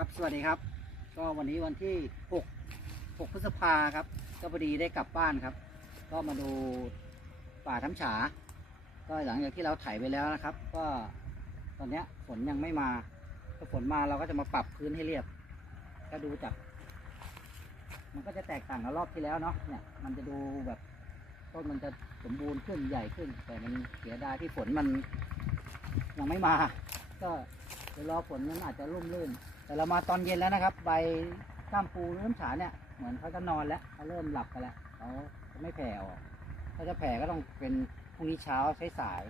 ครับสวัสดีครับ ก็วันนี้วันที่ 6 6 พฤษภาครับ ก็พอดีได้กลับบ้านครับ ก็มาดูป่าท้ำฉา ก็หลังจากที่เราไถไปแล้วนะครับ ก็ตอนเนี้ยฝนยังไม่มาถ้าฝนมาเราก็จะมาปรับพื้นให้เรียบ ก็ดูจาก มันก็จะแตกต่างกับรอบที่แล้วเนาะเนี่ยมันจะดูแบบต้นมันจะสมบูรณ์ขึ้นใหญ่ขึ้น แต่มันเสียดายที่ฝนมันยังไม่มา ก็เดี๋ยวรอฝนมันอาจจะร่มรื่น แต่เรามาตอนเย็นแล้วนะครับ ใบก้ามปูหรือน้ำฉาเนี่ย เหมือนเขาจะนอนแล้วเขาเริ่มหลับกันแล้วเขาไม่แผ่ออกถ้าจะแผ่ก็ต้องเป็นพรุ่งนี้เช้าใช้สาย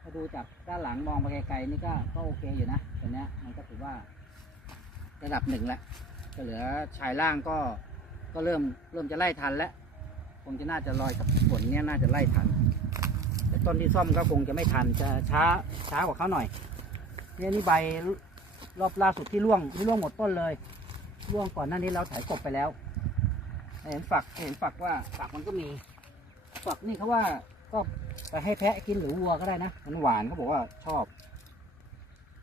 ถ้าดูจากด้านหลังมองไปไกลๆนี่ก็ก็โอเคอยู่นะตอนนี้มันก็ถือว่าระดับหนึ่งแล้วก็เหลือชายล่างก็ก็เริ่มเริ่มจะไล่ทันแล้วคงจะน่าจะลอยกับฝนเนี่ยน่าจะไล่ทันแต่ต้นที่ซ่อมก็คงจะไม่ทันจะช้าช้ากว่าเขาหน่อยเนี่ยนี่ใบ รอบล่าสุดที่ร่วงที่ร่วงหมดต้นเลยร่วงก่อนหน้านี้เราถ่ายกบไปแล้ว เห็นฝักเห็นฝักว่าฝักมันก็มี ฝักนี่เขาว่าก็ไปให้แพะกินหรือวัวก็ได้นะมันหวานเขาบอกว่าชอบ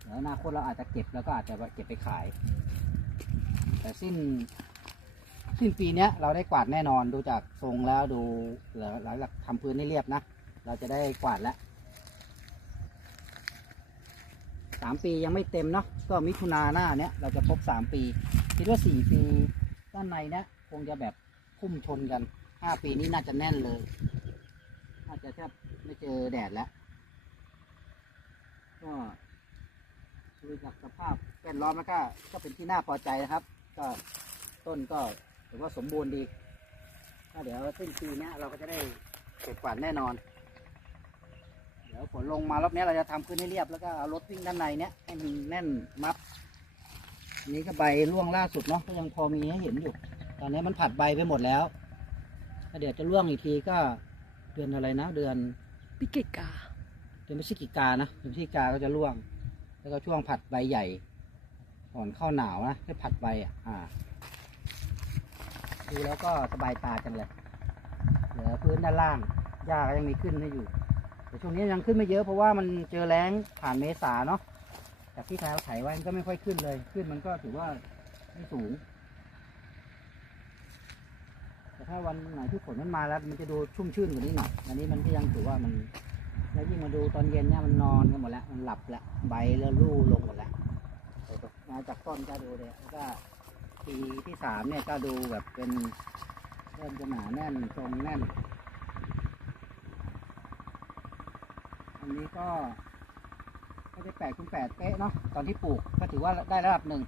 เดี๋ยวอนาคตเราอาจจะเก็บแล้วก็อาจจะเก็บไปขาย แต่สิ้น สิ้นปีเนี้ยเราได้กวาดแน่นอนดูจากทรงแล้วดูเหลือหลังจากทำพื้นให้เรียบนะ เราจะได้กวาดแล้ว สามปียังไม่เต็มเนาะก็มิถุนาหน้าเนี้ยเราจะครบสามปีคิดว่าสี่ปีด้านในเนี้ยคงจะแบบพุ่มชนกันห้าปีนี้น่าจะแน่นเลยน่าจะแทบไม่เจอแดดแล้ว ก็ดูจากสภาพแวดล้อมแล้วก็ ก็เป็นที่น่าพอใจนะครับ ก็ต้นก็ถือว่าสมบูรณ์ดีก็เดี๋ยวสิ้นปีเนี้ยเราก็จะได้เก็บกวาดแน่นอน เดี๋ยวฝนลงมารอบนี้เราจะทำพื้นให้เรียบแล้วก็เอารถวิ่งด้านในเนี้ยให้มันแน่นมัดอันนี้ก็ใบร่วงล่าสุดเนาะก็ยังพอมีให้เห็นอยู่ ตอนนี้มันผัดใบไปหมดแล้วแล้วเดี๋ยวจะร่วงอีกทีก็เดือนอะไรนะ เดือนพิกิกาเดือนพฤศจิกานะเดือนพฤศจิกาก็จะร่วง แล้วก็ช่วงผัดใบใหญ่ก่อนเข้าหนาวนะให้ผัดใบอะอ่าดูแล้วก็สบายตาจังเลยเหลือพื้นด้านล่างหญ้าก็ยังมีขึ้นให้อยู่ แต่ช่วงนี้ยังขึ้นไม่เยอะเพราะว่ามันเจอแรงผ่านเมษาเนาะจากที่ทายเราไถไว้มันก็ไม่ค่อยขึ้นเลย ขึ้นมันก็ถือว่าไม่สูง แต่ถ้าวันไหนที่ฝนมันมาแล้ว มันจะดูชุ่มชื่นกว่านี้หน่อยอันนี้มันก็ยังถือว่ามัน แล้วยิ่งมาดูตอนเย็นเนี่ยมันนอนกันหมดแล้ว มันหลับแล้วใบแล้วรู่ลงหมดแล้วมาจากต้นก็ดูเลยแล้วก็ปีที่สามเนี่ยก็ดูแบบเป็นเริ่มจะหนาแน่นทรงแน่น นนี้ก็ก็จะแปดคูณแปดเป๊ะเนาะตอนที่ปลูกก็ถือว่าได้ระดับหนึ่ง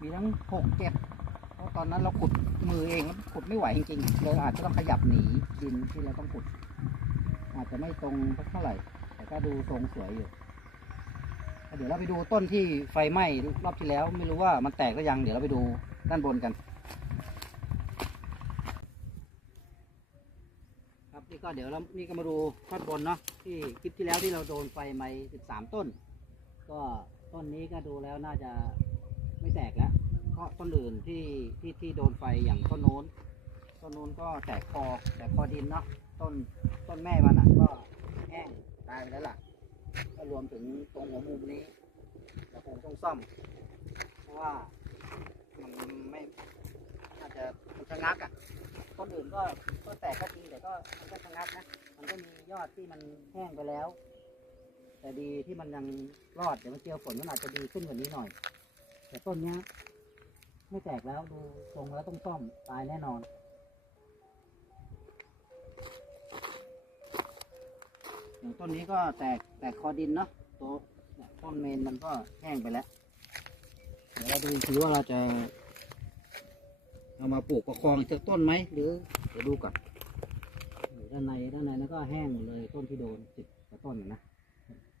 มีทั้งหกเจ็ดเพราะตอนนั้นเราขุดมือเองขุดไม่ไหวจริงๆเลยอาจจะต้องขยับหนีดินที่เราต้องขุด อาจจะไม่ตรงสักเท่าไหร่ แต่ก็ดูทรงสวยอยู่เดี๋ยวเราไปดูต้นที่ไฟไหม้รอบที่แล้ว ไม่รู้ว่ามันแตกหรือยังเดี๋ยวเราไปดูด้านบนกัน ครับนี่ก็เดี๋ยวเรานี่ก็มาดูต้นบนเนาะที่คลิปที่แล้วที่เราโดนไฟไหม้สิบสามต้น ก็ต้นนี้ก็ดูแล้วน่าจะไม่แตกแล้วเพราะต้นอื่นที่ที่ที่โดนไฟอย่างต้นโน้นต้นโน้นก็แตกคอแตกคอดินเนาะต้นต้นแม่มันอะก็แห้งตายไปแล้วล่ะก็รวมถึงตรงหัวมุมนี้เราคงต้องซ่อม เพราะว่ามันไม่น่าจะ ชะงักอะต้นอื่นก็ก็แตกก็จริงแต่ก็มันก็ชะงักนะมันก็มียอดที่มันแห้งไปแล้ว แต่ดีที่มันยังรอดเดี๋ยวมันเจอฝนมันอาจจะดีขึ้นกว่านี้หน่อย แต่ต้นเนี้ยไม่แตกแล้วดูทรงแล้วต้องซ่อมตายแน่นอนอย่างต้นนี้ก็แตกแตกคอดินเนาะตัวต้นเมนมันก็แห้งไปแล้ว เดี๋ยวเราดูทีว่าเราจะ เอามาปลูกประคองอีกต้นไหมหรือเดี๋ยวดูก่อนด้านในด้านในนั้นก็แห้งหมดเลยต้นที่โดนสิบกว่าต้นนะ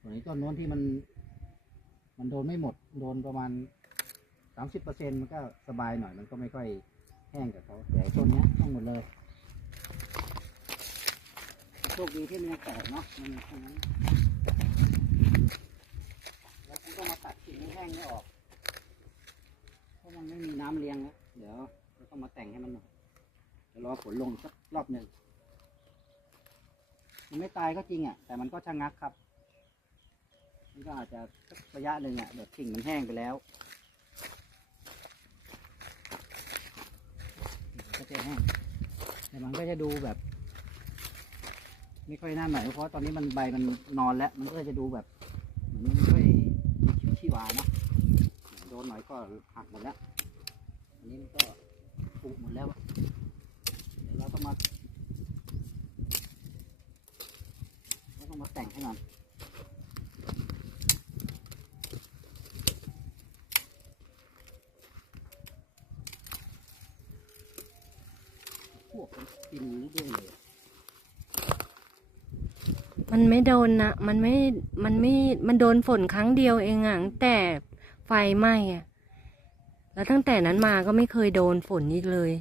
ส่วนต้นโน้นที่มัน มันโดนไม่หมด โดนประมาณสามสิบเปอร์เซ็นมันก็สบายหน่อยมันก็ไม่ค่อยแห้งกับเขาแต่ต้นเนี้ยแห้งหมดเลยโชคดีที่มันแตกเนาะมันตรงนั้นแล้วคุณต้องมาตัดกิ่งแห้งนี่ออกเพราะมันไม่มีน้ำเลี้ยงแล้วเดี๋ยว ต้องมาแต่งให้มันหน่อยจะรอฝนลงสักรอบหนึ่งมันไม่ตายก็จริงอะ แต่มันก็ชะงักครับนี่ก็อาจจะสักระยะหนึ่งอะแบบทิ่งมันแห้งไปแล้ว ก็จะแห้งแต่มันก็จะดูแบบ ไม่ค่อยน่าหน่อยเพราะตอนนี้มันใบมันนอนแล้ว มันก็จะดูแบบมันไม่ค่อยชิวชิวานะโดนหน่อยก็หักหมดแล้วอันนี้ก็ ปุหมดแล้ว เดี๋ยวเราต้องมาเราต้องมาแต่งให้มันพวกมันกินด้วยเลยมันไม่โดนนะ มันไม่ มันไม่ มันโดนฝนครั้งเดียวเองอะตั้งแต่ไฟไหม้อะ แล้วตั้งแต่นั้นมาก็ไม่เคยโดนฝนอีกเลย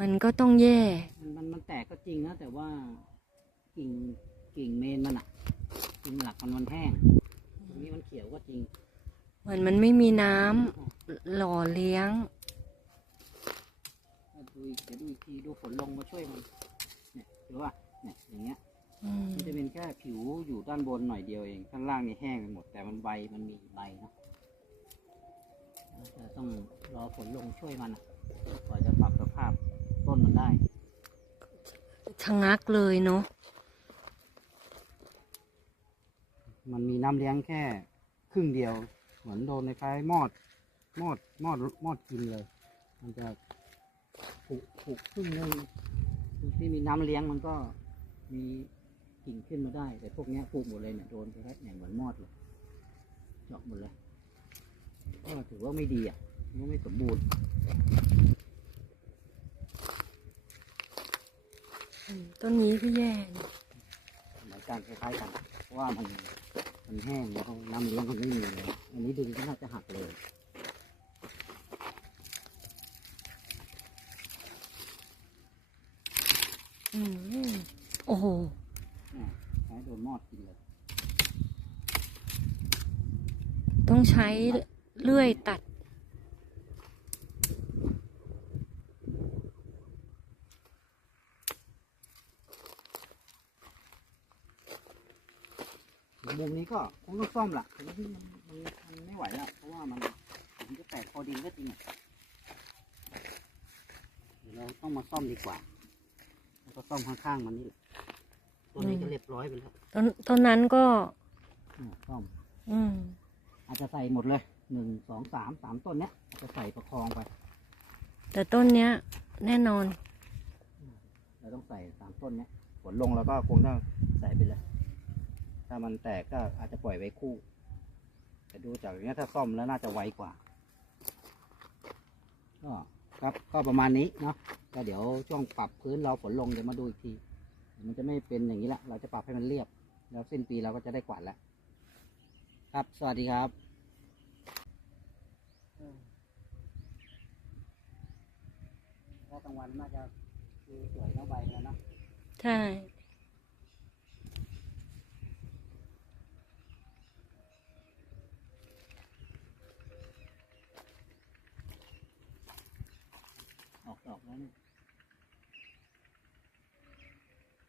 มันก็ต้องแย่ มันมันมันแตกก็จริงนะแต่ว่ากิ่งกิ่งเมนมันอะกิ่งหลักมันมันแห้งตรงนี้มันเขียวก็จริงเหมือนมันไม่มีน้ำหล่อเลี้ยงดูอีกเดี๋ยวดูอีกทีดูฝนลงมาช่วยมันเนี่ยหรือว่าเนี่ยอย่างเงี้ย อืมมันจะเป็นแค่ผิวอยู่ด้านบนหน่อยเดียวเองข้างล่างนี่แห้งไปหมดแต่มันใบมันมีใบเนาะ เราต้องรอฝนลงช่วยมันอะกว่าจะปรับสภาพต้นมันได้ชะงักเลยเนาะมันมีน้ำเลี้ยงแค่ครึ่งเดียว เหมือนโดนในคล้ายๆมอด มอดมอดมอดกินเลย มันจะผุผุครึ่งหนึงที่มีน้ำเลี้ยงมันก็มีกิ่งขึ้นมาได้ แต่พวกเนี้ยปลูกหมดเลยเนี่ยโดนไปแค่เนี่ยเหมือนมอดเลยเจาะหมดเลยก็ ถือว่าไม่ดีอะมันก็ไม่สมบูรณ์อืมต้นนี้ก็แย่นะเหมือนกันคล้ายๆกันเพราะว่ามันมันแห้งแล้วก็น้ำเลี้ยงมันไม่มีเลยอันนี้ดึงก็น่าจะหักเลยอืมโอ้โหอ่าคล้ายโดนมอดกินเลย ต้องใช้ เลื่อยตัด มุมนี้ก็คงต้องซ่อมละแต่ว่ามันมันมันไม่ไหวแล้ว เพราะว่ามันมันจะแตกพอดินก็จริงอะเดี๋ยวเราต้องมาซ่อมดีกว่าแล้วก็ซ่อมข้างๆมันนี่แหละตัวนี้ก็เรียบร้อยไปแล้วต้นต้นนั้นก็อ่าซ่อม อืม อาจจะใส่หมดเลย หนึ่งสองสามสามต้นเนี้ยอาจจะใส่ประคองไป แต่ต้นเนี้ย แน่นอน เราต้องใส่สามต้นเนี้ยฝนลงแล้วก็คงต้องใส่ไปเลย ถ้ามันแตกก็อาจจะปล่อยไว้คู่ แต่ดูจากอย่างเงี้ยถ้าซ่อมแล้วน่าจะไวกว่า ก็ครับก็ประมาณนี้เนาะก็เดี๋ยวช่วงปรับพื้นเราฝนลงเดี๋ยวมาดูอีกที มันจะไม่เป็นอย่างนี้ละ เราจะปรับให้มันเรียบ แล้วสิ้นปีเราก็จะได้กวาดแล้ว ครับ สวัสดีครับากลางวันน่าจะดูสวยทั้งใบแล้วเนาะใช่ออกดอกแล้วนี่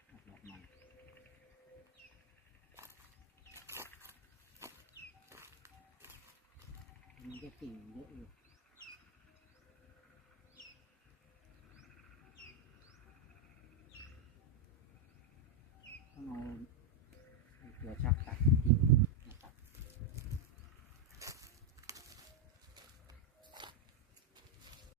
ออกดอกใหม่มันก็กิ่งเยอะอยู่